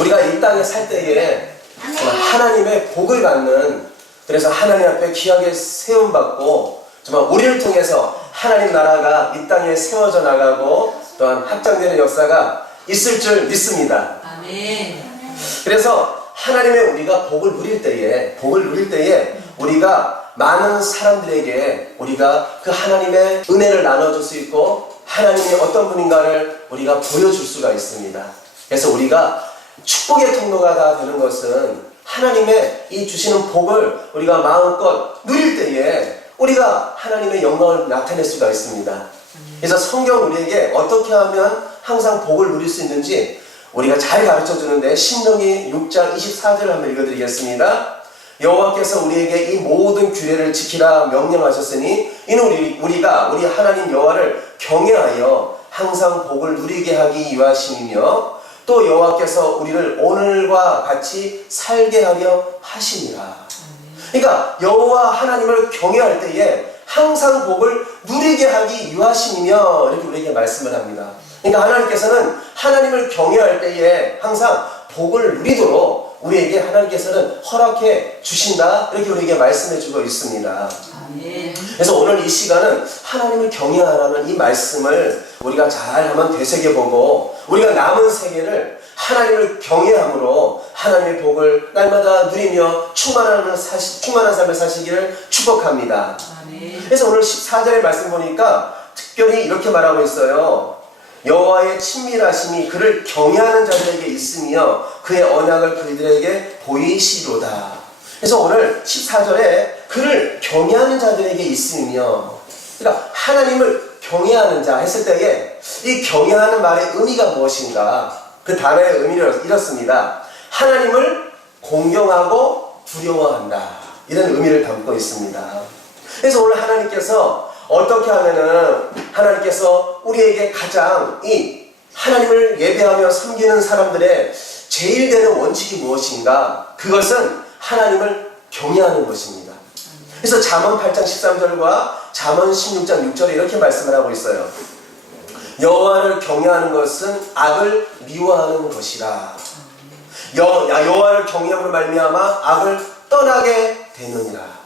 우리가 이 땅에 살 때에 정말 하나님의 복을 받는, 그래서 하나님 앞에 귀하게 세움받고 정말 우리를 통해서 하나님 나라가 이 땅에 세워져 나가고 또한 확장되는 역사가 있을 줄 믿습니다. 아멘. 그래서 하나님의 우리가 복을 누릴 때에 우리가 많은 사람들에게 우리가 그 하나님의 은혜를 나눠줄 수 있고 하나님이 어떤 분인가를 우리가 보여줄 수가 있습니다. 그래서 우리가 축복의 통로가 다 되는 것은 하나님의 이 주시는 복을 우리가 마음껏 누릴 때에 우리가 하나님의 영광을 나타낼 수가 있습니다. 그래서 성경 우리에게 어떻게 하면 항상 복을 누릴 수 있는지 우리가 잘 가르쳐 주는데, 신명기 6장 24절을 한번 읽어드리겠습니다. 여호와께서 우리에게 이 모든 규례를 지키라 명령하셨으니 이는 우리가 우리 하나님 여호와를 경외하여 항상 복을 누리게 하기 위하심이며 또 여호와께서 우리를 오늘과 같이 살게 하려 하심이라. 그러니까 여호와 하나님을 경외할 때에 항상 복을 누리게 하기 위하심이며 이렇게 우리에게 말씀을 합니다. 그러니까 하나님께서는 하나님을 경외할 때에 항상 복을 누리도록 우리에게 하나님께서는 허락해 주신다, 이렇게 우리에게 말씀해 주고 있습니다. 그래서 오늘 이 시간은 하나님을 경외하라는 이 말씀을 우리가 잘 한번 되새겨보고 우리가 남은 세계를 하나님을 경외함으로 하나님의 복을 날마다 누리며 충만한 삶을 사시기를 축복합니다. 그래서 오늘 14절의 말씀 보니까 특별히 이렇게 말하고 있어요. 여호와의 친밀하심이 그를 경외하는 자들에게 있으며 그의 언약을 그들에게 보이시로다. 그래서 오늘 14절에 그를 경외하는 자들에게 있으며, 그러니까 하나님을 경외하는 자 했을 때에 이 경외하는 말의 의미가 무엇인가? 그 단어의 의미를 이렇습니다. 하나님을 공경하고 두려워한다, 이런 의미를 담고 있습니다. 그래서 오늘 하나님께서 어떻게 하면은 하나님께서 우리에게 가장 이 하나님을 예배하며 섬기는 사람들의 제일 되는 원칙이 무엇인가? 그것은 하나님을 경외하는 것입니다. 그래서 잠언 8장 13절과 잠언 16장 6절에 이렇게 말씀을 하고 있어요. 여호와를 경외하는 것은 악을 미워하는 것이라. 여호와를 경외함으로 말미암아 악을 떠나게 되느니라.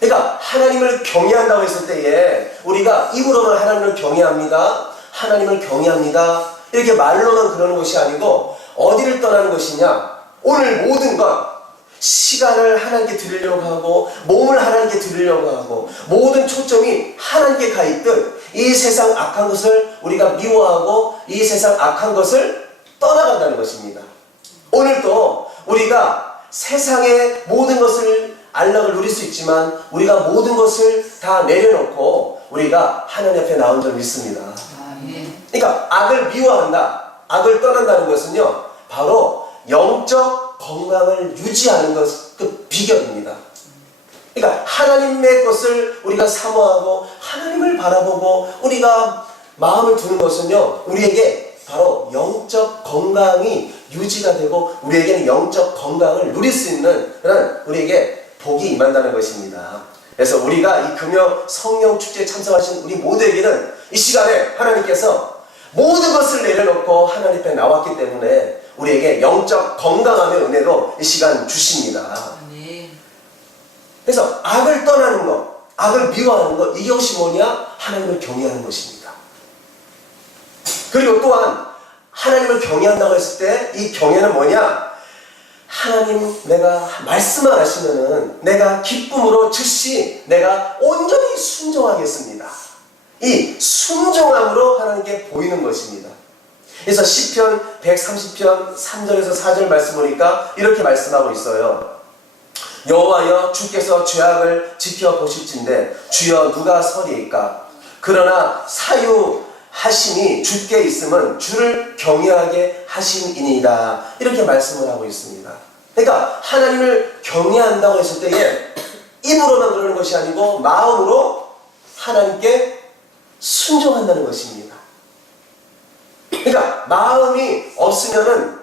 그러니까 하나님을 경외한다고 했을 때에 우리가 입으로는 하나님을 경외합니다, 하나님을 경외합니다 이렇게 말로는 그러는 것이 아니고 어디를 떠나는 것이냐? 오늘 모든 것, 시간을 하나님께 드리려고 하고 몸을 하나님께 드리려고 하고 모든 초점이 하나님께 가 있듯 이 세상 악한 것을 우리가 미워하고 이 세상 악한 것을 떠나간다는 것입니다. 오늘도 우리가 세상의 모든 것을 안락을 누릴 수 있지만 우리가 모든 것을 다 내려놓고 우리가 하나님 앞에 나온 줄 믿습니다. 그러니까 악을 미워한다, 악을 떠난다는 것은요, 바로 영적 건강을 유지하는 것, 그 비결입니다. 그러니까 하나님의 것을 우리가 사모하고 하나님을 바라보고 우리가 마음을 두는 것은요, 우리에게 바로 영적 건강이 유지가 되고 우리에게는 영적 건강을 누릴 수 있는 그런 우리에게 복이 임한다는 것입니다. 그래서 우리가 이 금요 성령 축제에 참석하신 우리 모두에게는 이 시간에 하나님께서 모든 것을 내려놓고 하나님 앞에 나왔기 때문에 우리에게 영적 건강함의 은혜로 이 시간 주십니다. 그래서 악을 떠나는 것, 악을 미워하는 것, 이것이 뭐냐? 하나님을 경외하는 것입니다. 그리고 또한 하나님을 경외한다고 했을 때 이 경외는 뭐냐? 하나님, 내가 말씀만 하시면은 내가 기쁨으로 즉시 내가 온전히 순종하겠습니다. 이 순종함으로 하나님께 보이는 것입니다. 그래서 시편 130편 3절에서 4절 말씀 보니까 이렇게 말씀하고 있어요. 여호와여, 주께서 죄악을 지켜보실진대 주여 누가 서리이까? 그러나 사유하심이 주께 있음은 주를 경외하게 하심이니이다, 이렇게 말씀을 하고 있습니다. 그러니까 하나님을 경외한다고 했을 때에 입으로만 그러는 것이 아니고 마음으로 하나님께 순종한다는 것입니다. 그러니까 마음이 없으면은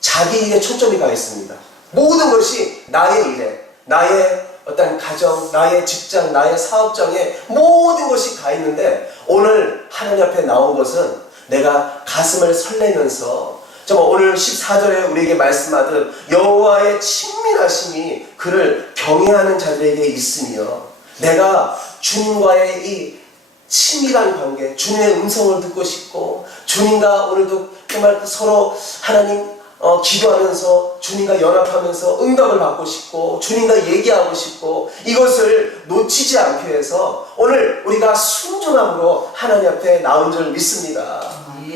자기 일에 초점이 가 있습니다. 모든 것이 나의 일에, 나의 어떤 가정, 나의 직장, 나의 사업장에 모든 것이 가 있는데 오늘 하나님 앞에 나온 것은 내가 가슴을 설레면서 정말 오늘 14절에 우리에게 말씀하듯 여호와의 친밀하심이 그를 경외하는 자들에게 있으며, 내가 주님과의 이 친밀한 관계, 주님의 음성을 듣고 싶고 주님과 오늘도 정말 서로 하나님 기도하면서 주님과 연합하면서 응답을 받고 싶고 주님과 얘기하고 싶고, 이것을 놓치지 않기 위해서 오늘 우리가 순종함으로 하나님 앞에 나온 줄 믿습니다.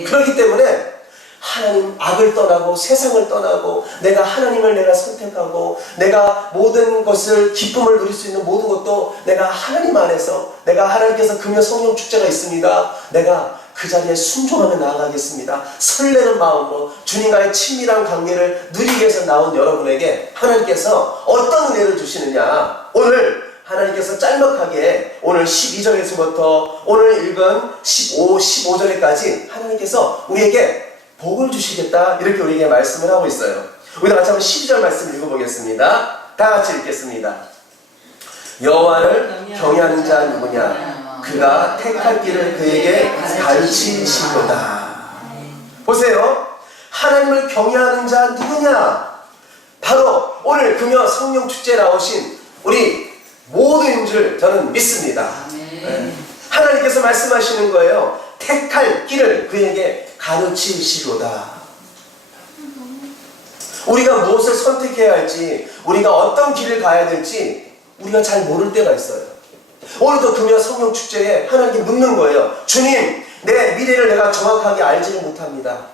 그렇기 때문에 하나님 악을 떠나고 세상을 떠나고 내가 하나님을 선택하고 내가 모든 것을 기쁨을 누릴 수 있는 모든 것도 내가 하나님 안에서, 내가 하나님께서 금요 성령 축제가 있습니다, 내가 그 자리에 순종하며 나아가겠습니다, 설레는 마음으로 주님과의 친밀한 관계를 누리기 위해서 나온 여러분에게 하나님께서 어떤 은혜를 주시느냐, 오늘 하나님께서 짤막하게 오늘 12절에서부터 오늘 읽은 15절에까지 하나님께서 우리에게 복을 주시겠다, 이렇게 우리에게 말씀을 하고 있어요. 우리가 같이 한번 12절 말씀 읽어보겠습니다. 다 같이 읽겠습니다. 여호와를 경외하는 자 누구냐, 그가 택할 길을 그에게 가르치시도다. 보세요, 하나님을 경외하는 자 누구냐, 바로 오늘 금요 성령 축제에 나오신 우리 모두인 줄 저는 믿습니다. 하나님께서 말씀하시는 거예요. 택할 길을 그에게 가르치시도다. 우리가 무엇을 선택해야 할지, 우리가 어떤 길을 가야 될지 우리가 잘 모를 때가 있어요. 오늘도 금요 성령 축제에 하나님께 묻는 거예요. 주님, 내 미래를 내가 정확하게 알지를 못합니다.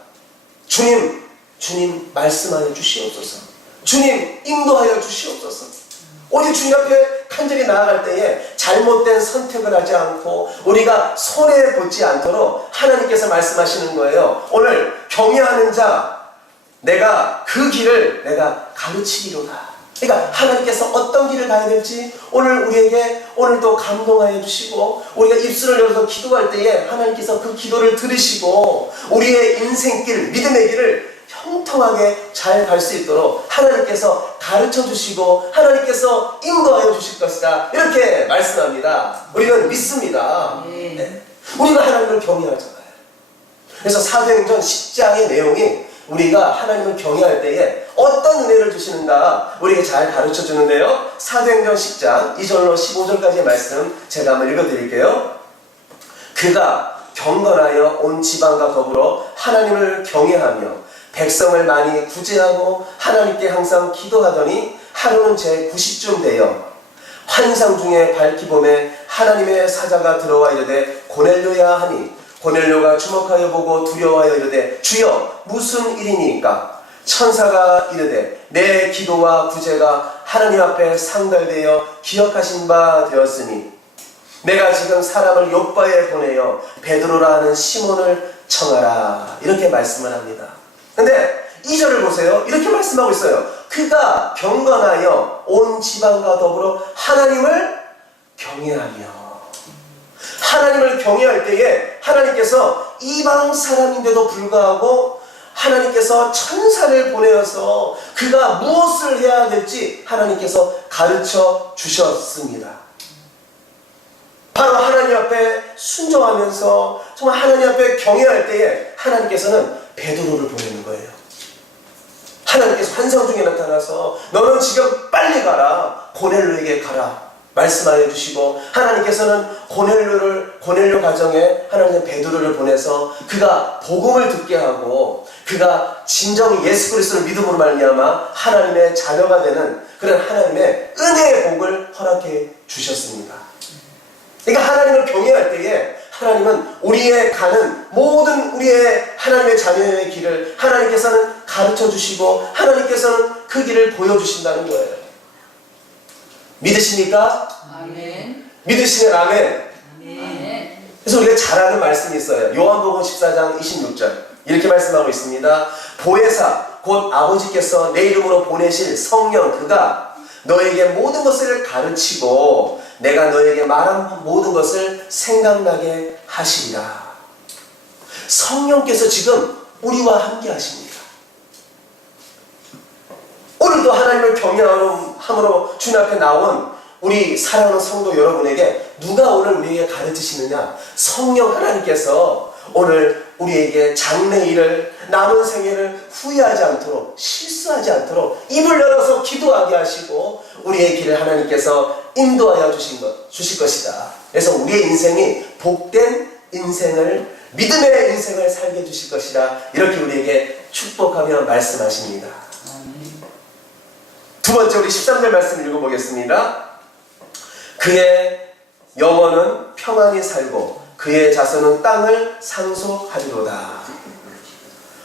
주님 말씀하여 주시옵소서. 주님 인도하여 주시옵소서. 오직 주님 앞에 간절히 나아갈 때에 잘못된 선택을 하지 않고 우리가 손해보지 않도록 하나님께서 말씀하시는 거예요. 오늘 경외하는 자, 내가 그 길을 내가 가르치기로다. 그러니까 하나님께서 어떤 길을 가야 될지 오늘 우리에게 오늘도 감동하여 주시고, 우리가 입술을 열어서 기도할 때에 하나님께서 그 기도를 들으시고 우리의 인생길, 믿음의 길을 형통하게 잘 갈 수 있도록 하나님께서 가르쳐 주시고 하나님께서 인도하여 주실 것이다, 이렇게 말씀합니다. 우리는 믿습니다. 네. 우리가 하나님을 경외하잖아요. 그래서 사도행전 10장의 내용이 우리가 하나님을 경외할 때에 어떤 은혜를 주시는가 우리에게 잘 가르쳐 주는데요. 사도행전 10장 2절로 15절까지의 말씀 제가 한번 읽어드릴게요. 그가 경건하여 온 지방과 더불어 하나님을 경외하며 백성을 많이 구제하고 하나님께 항상 기도하더니 하루는 제 90쯤 되어 환상 중에 밝히 봄에 하나님의 사자가 들어와 이르되 고넬료야 하니, 고넬료가 주목하여 보고 두려워하여 이르되 주여 무슨 일이니까? 천사가 이르되 내 기도와 구제가 하나님 앞에 상달되어 기억하신 바 되었으니 내가 지금 사람을 요바에 보내어 베드로라 하는 시몬을 청하라, 이렇게 말씀을 합니다. 근데 2절을 보세요. 이렇게 말씀하고 있어요. 그가 경건하여 온 지방과 더불어 하나님을 경외하며, 하나님을 경외할 때에 하나님께서 이방 사람인데도 불구하고 하나님께서 천사를 보내어서 그가 무엇을 해야 될지 하나님께서 가르쳐 주셨습니다. 바로 하나님 앞에 순종하면서 정말 하나님 앞에 경외할 때에 하나님께서는 베드로를 보내는 거예요. 하나님께서 환상 중에 나타나서 너는 지금 빨리 가라, 고넬료에게 가라 말씀하여 주시고, 하나님께서는 고넬료 가정에 하나님 베드로를 보내서 그가 복음을 듣게 하고 그가 진정 예수 그리스도를 믿음으로 말미암아 하나님의 자녀가 되는 그런 하나님의 은혜의 복을 허락해 주셨습니다. 그러니까 하나님을 경외할 때에 하나님은 우리의 가는 모든 우리의 하나님의 자녀의 길을 하나님께서는 가르쳐 주시고 하나님께서는 그 길을 보여주신다는 거예요. 믿으십니까? 아멘. 믿으시면 아멘. 아멘. 그래서 우리가 잘 아는 말씀이 있어요. 요한복음 14장 26절 이렇게 말씀하고 있습니다. 보혜사 곧 아버지께서 내 이름으로 보내실 성령 그가 너에게 모든 것을 가르치고 내가 너에게 말한 모든 것을 생각나게 하시리라. 성령께서 지금 우리와 함께 하십니다. 오늘도 하나님을 경외함으로 주님 앞에 나온 우리 사랑하는 성도 여러분에게 누가 오늘 우리에게 가르치시느냐? 성령 하나님께서 오늘 우리에게 장래일을 남은 생애를 후회하지 않도록 실수하지 않도록 입을 열어서 기도하게 하시고 우리의 길을 하나님께서 인도하여 주실 것이다. 그래서 우리의 인생이 복된 인생을 믿음의 인생을 살게 해주실 것이다. 이렇게 우리에게 축복하며 말씀하십니다. 두 번째 우리 13절 말씀 읽어보겠습니다. 그의 영혼은 평안히 살고 그의 자손은 땅을 상속하리로다.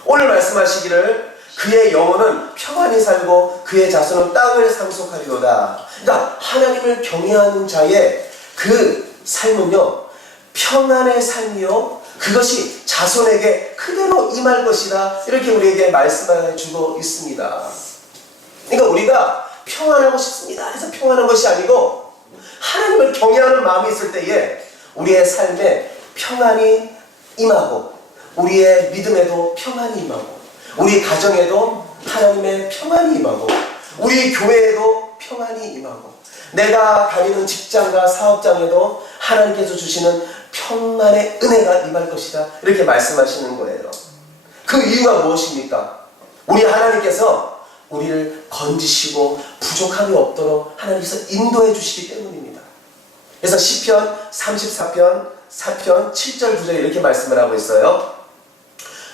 오늘 말씀하시기를 그의 영혼은 평안히 살고 그의 자손은 땅을 상속하리로다. 그러니까 하나님을 경외하는 자의 그 삶은요, 평안의 삶이요, 그것이 자손에게 그대로 임할 것이다. 이렇게 우리에게 말씀해 주고 있습니다. 그러니까 우리가 평안하고 싶습니다 해서 평안한 것이 아니고 하나님을 경외하는 마음이 있을 때에 우리의 삶에 평안이 임하고 우리의 믿음에도 평안이 임하고 우리 가정에도 하나님의 평안이 임하고 우리 교회에도 평안이 임하고 내가 다니는 직장과 사업장에도 하나님께서 주시는 평안의 은혜가 임할 것이다. 이렇게 말씀하시는 거예요. 그 이유가 무엇입니까? 우리 하나님께서 우리를 건지시고 부족함이 없도록 하나님께서 인도해 주시기 때문입니다. 그래서 시편 34편 4편 7절 9절 이렇게 말씀을 하고 있어요.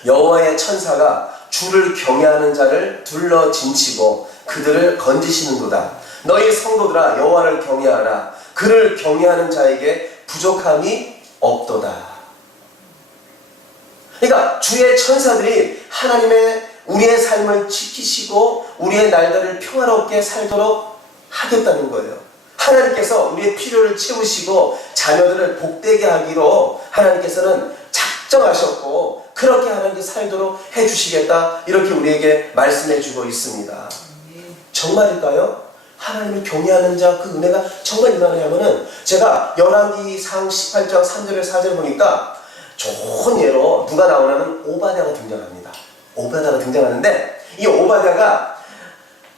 여호와의 천사가 주를 경외하는 자를 둘러 진치고 그들을 건지시는도다. 너희 성도들아 여호와를 경외하라. 그를 경외하는 자에게 부족함이 없도다. 그러니까 주의 천사들이 우리의 삶을 지키시고 우리의 날들을 평화롭게 살도록 하겠다는 거예요. 하나님께서 우리의 필요를 채우시고 자녀들을 복되게 하기로 하나님께서는 작정하셨고 그렇게 하나님께 살도록 해주시겠다. 이렇게 우리에게 말씀해 주고 있습니다. 정말일까요? 하나님을 경외하는 자 그 은혜가 정말 임하냐면은 제가 열왕기상 18장 3절에 4절 보니까 좋은 예로 누가 나오냐면 오바댜가 등장합니다. 오바댜가 등장하는데 이 오바댜가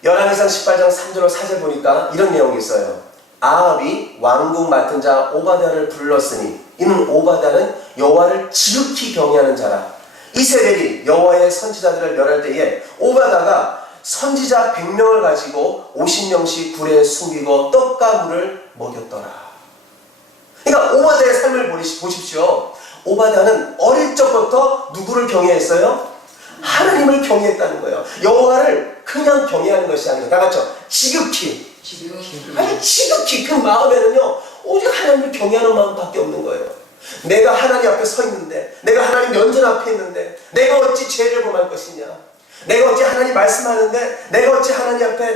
열왕기상 18장 3절로 4절 보니까 이런 내용이 있어요. 아합이 왕궁 맡은 자 오바댜를 불렀으니 이는 오바댜는 여호와를 지극히 경외하는 자라. 이세벨이 여호와의 선지자들을 멸할 때에 오바댜가 선지자 100명을 가지고 50명씩 굴에 숨기고 떡과 물을 먹였더라. 그러니까 오바댜의 삶을 보십시오. 오바댜는 어릴 적부터 누구를 경외했어요? 하나님을 경외했다는 거예요. 여호와를 그냥 경외하는 것이 아니라 다 같죠? 지극히 그 마음에는요 오직 하나님을 경외하는 마음밖에 없는 거예요. 내가 하나님 앞에 서 있는데, 내가 하나님 면전 앞에 있는데 내가 어찌 죄를 범할 것이냐, 내가 어찌 하나님 말씀하는데 내가 어찌 하나님 앞에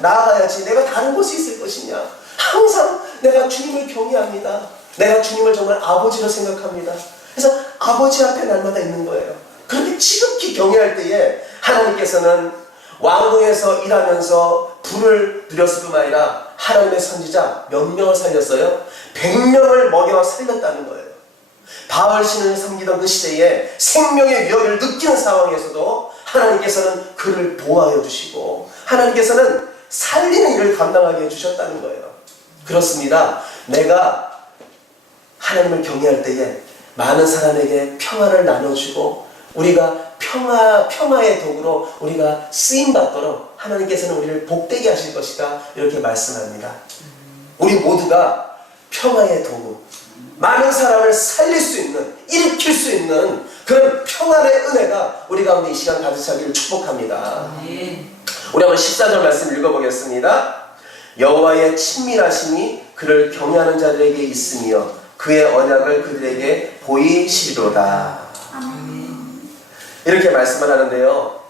나아가야지, 내가 다른 곳에 있을 것이냐. 항상 내가 주님을 경외합니다. 내가 주님을 정말 아버지로 생각합니다. 그래서 아버지 앞에 날마다 있는 거예요. 그렇게 지극히 경외할 때에 하나님께서는 왕궁에서 일하면서 불을 들였을 뿐만 아니라 하나님의 선지자 몇 명을 살렸어요? 100명을 먹여 살렸다는 거예요. 바알신을 섬기던 그 시대에 생명의 위협을 느끼는 상황에서도 하나님께서는 그를 보호하여 주시고 하나님께서는 살리는 일을 감당하게 해주셨다는 거예요. 그렇습니다. 내가 하나님을 경외할 때에 많은 사람에게 평화를 나눠주고 우리가 평화의 도구로 우리가 쓰임받도록 하나님께서는 우리를 복되게 하실 것이다. 이렇게 말씀합니다. 우리 모두가 평화의 도구, 많은 사람을 살릴 수 있는, 일으킬 수 있는 그런 평안의 은혜가 우리 가운데 이 시간 가득 차기를 축복합니다. 우리 한번 14절 말씀 읽어보겠습니다. 여호와의 친밀하심이 그를 경외하는 자들에게 있으며 그의 언약을 그들에게 보이시리로다. 이렇게 말씀을 하는데요.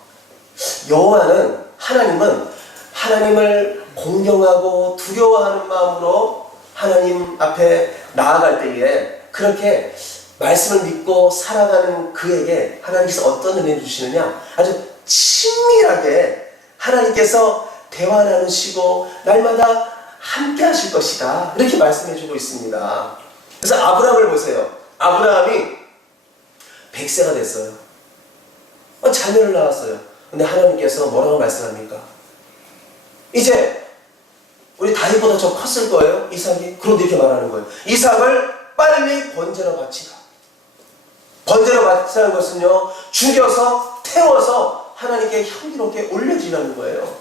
하나님은 하나님을 공경하고 두려워하는 마음으로 하나님 앞에 나아갈 때에 그렇게 말씀을 믿고 살아가는 그에게 하나님께서 어떤 은혜를 주시느냐, 아주 친밀하게 하나님께서 대화 나누시고 날마다 함께 하실 것이다. 이렇게 말씀해 주고 있습니다. 그래서 아브라함을 보세요. 아브라함이 100세가 됐어요. 자녀를 낳았어요. 근데 하나님께서 뭐라고 말씀합니까? 이제 우리 다윗보다 더 컸을 거예요, 이삭이. 그런데 이렇게 말하는 거예요. 이삭을 빨리 번제로 바치라. 번제로 바치는 것은요, 죽여서 태워서 하나님께 향기롭게 올려주라는 거예요.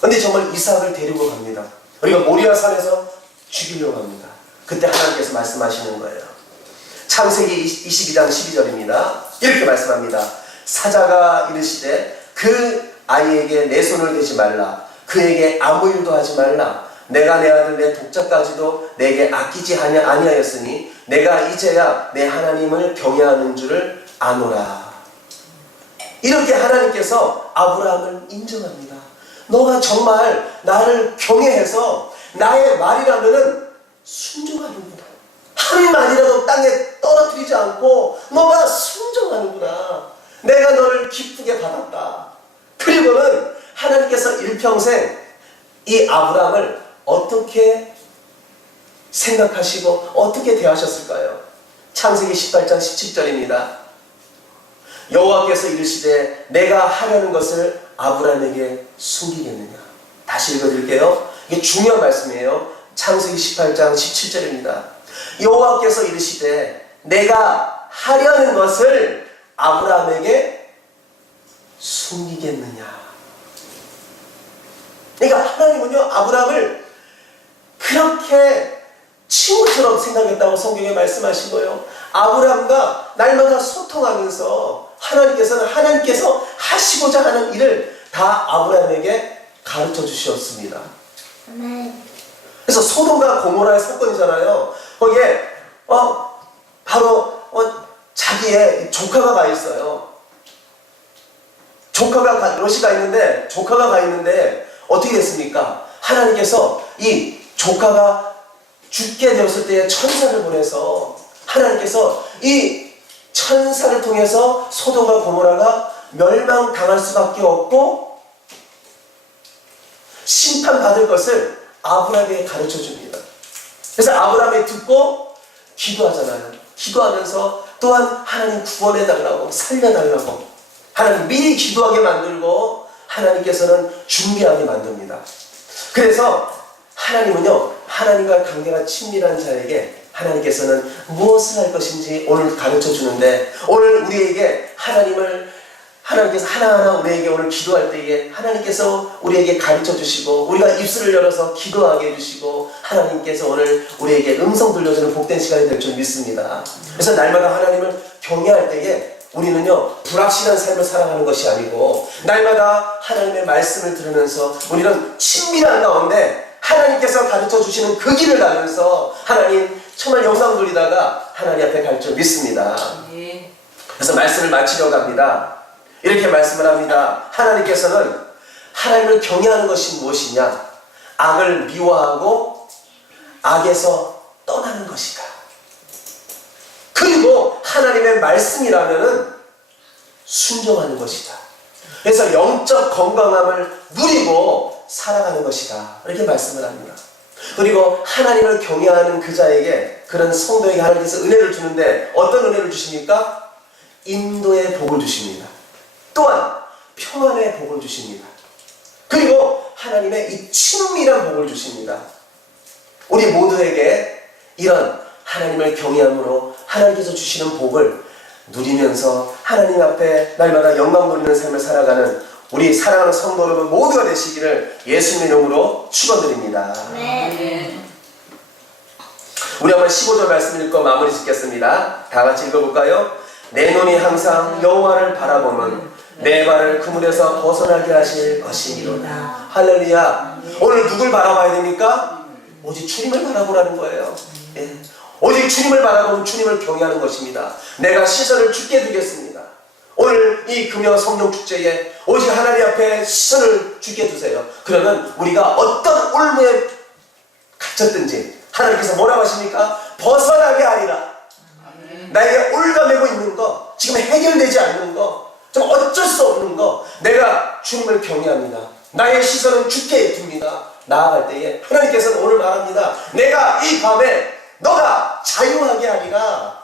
근데 정말 이삭을 데리고 갑니다. 우리가 모리아 산에서 죽이려고 합니다. 그때 하나님께서 말씀하시는 거예요. 창세기 22장 12절입니다. 이렇게 말씀합니다. 사자가 이르시되 그 아이에게 내 손을 대지 말라. 그에게 아무 일도 하지 말라. 내가 내 아들 내 독자까지도 내게 아끼지 아니하였으니 내가 이제야 내 하나님을 경외하는 줄을 아노라. 이렇게 하나님께서 아브라함을 인정합니다. 너가 정말 나를 경외해서 나의 말이라면은 순종하는구나. 한 마디라도 땅에 떨어뜨리지 않고 너가 순종하는구나. 내가 너를 기쁘게 받았다. 그리고는 하나님께서 일평생 이 아브라함을 어떻게 생각하시고 어떻게 대하셨을까요? 창세기 18장 17절입니다. 여호와께서 이르시되 내가 하려는 것을 아브라함에게 숨기겠느냐. 다시 읽어드릴게요. 이게 중요한 말씀이에요. 창세기 18장 17절입니다. 여호와께서 이르시되 내가 하려는 것을 아브라함에게 숨기겠느냐. 그러니까 하나님은요, 아브라함을 그렇게 친구처럼 생각했다고 성경에 말씀하신 거예요. 아브라함과 날마다 소통하면서 하나님께서 하시고자 하는 일을 다 아브라함에게 가르쳐 주셨습니다. 그래서 소돔과 고모라의 사건이잖아요. 거기에 바로 자기의 조카가 가 있어요. 롯이가 있는데 조카가 가 있는데 어떻게 됐습니까? 하나님께서 이 조카가 죽게 되었을 때에 천사를 보내서 하나님께서 이 천사를 통해서 소돔과 고모라가 멸망당할 수밖에 없고 심판받을 것을 아브라함에게 가르쳐 줍니다. 그래서 아브라함이 듣고 기도하잖아요. 기도하면서 또한 하나님 구원해달라고, 살려달라고 하나님 미리 기도하게 만들고 하나님께서는 준비하게 만듭니다. 그래서 하나님은요, 하나님과 관계가 친밀한 자에게 하나님께서는 무엇을 할 것인지 오늘 가르쳐 주는데, 오늘 우리에게 하나님께서 하나하나 우리에게 오늘 기도할 때에 하나님께서 우리에게 가르쳐 주시고 우리가 입술을 열어서 기도하게 해주시고 하나님께서 오늘 우리에게 음성 들려주는 복된 시간이 될 줄 믿습니다. 그래서 날마다 하나님을 경외할 때에 우리는요, 불확실한 삶을 살아가는 것이 아니고 날마다 하나님의 말씀을 들으면서 우리는 친밀한 가운데 하나님께서 가르쳐 주시는 그 길을 가면서 하나님 정말 영상 돌리다가 하나님 앞에 갈 줄 믿습니다. 그래서 말씀을 마치려고 합니다. 이렇게 말씀을 합니다. 하나님께서는 하나님을 경외하는 것이 무엇이냐? 악을 미워하고 악에서 떠나는 것이다. 그리고 하나님의 말씀이라면은 순종하는 것이다. 그래서 영적 건강함을 누리고 살아가는 것이다. 이렇게 말씀을 합니다. 그리고 하나님을 경외하는 그 자에게, 그런 성도에게 하나님께서 은혜를 주는데 어떤 은혜를 주십니까? 인도의 복을 주십니다. 또한 평안의 복을 주십니다. 그리고 하나님의 이 친밀한 복을 주십니다. 우리 모두에게 이런 하나님을 경외함으로 하나님께서 주시는 복을 누리면서 하나님 앞에 날마다 영광 돌리는 삶을 살아가는 우리 사랑하는 성도 여러분 모두가 되시기를 예수님의 이름으로 축원드립니다. 우리 한번 15절 말씀 읽고 마무리 짓겠습니다. 다 같이 읽어볼까요? 내 눈이 항상 여호와를 바라보면 내 발을 그물에서 벗어나게 하실 것이니로다. 할렐루야. 오늘 누굴 바라봐야 됩니까? 오직 주님을 바라보라는 거예요. 오직 주님을 바라보면 주님을 경외하는 것입니다. 내가 시선을 주께 두겠습니다. 오늘 이 금요 성령 축제에 오직 하나님 앞에 시선을 주께 두세요. 그러면 우리가 어떤 올무에 갇혔든지 하나님께서 뭐라고 하십니까? 벗어나게 하리라. 나에게 올가매고 있는 거, 지금 해결되지 않는 거, 좀 어쩔 수 없는 거, 내가 주님을 경외합니다. 나의 시선은 주께 둡니다. 나아갈 때에 하나님께서는 오늘 말합니다. 내가 이 밤에 너가 자유하게 하리라,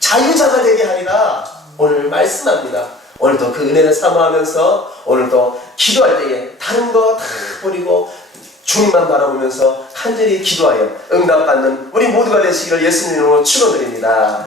자유자가 되게 하리라. 오늘 말씀합니다. 오늘도 그 은혜를 사모하면서 오늘도 기도할 때에 다른 거 다 버리고 주님만 바라보면서 간절히 기도하여 응답받는 우리 모두가 되시기를 예수님으로 축원드립니다.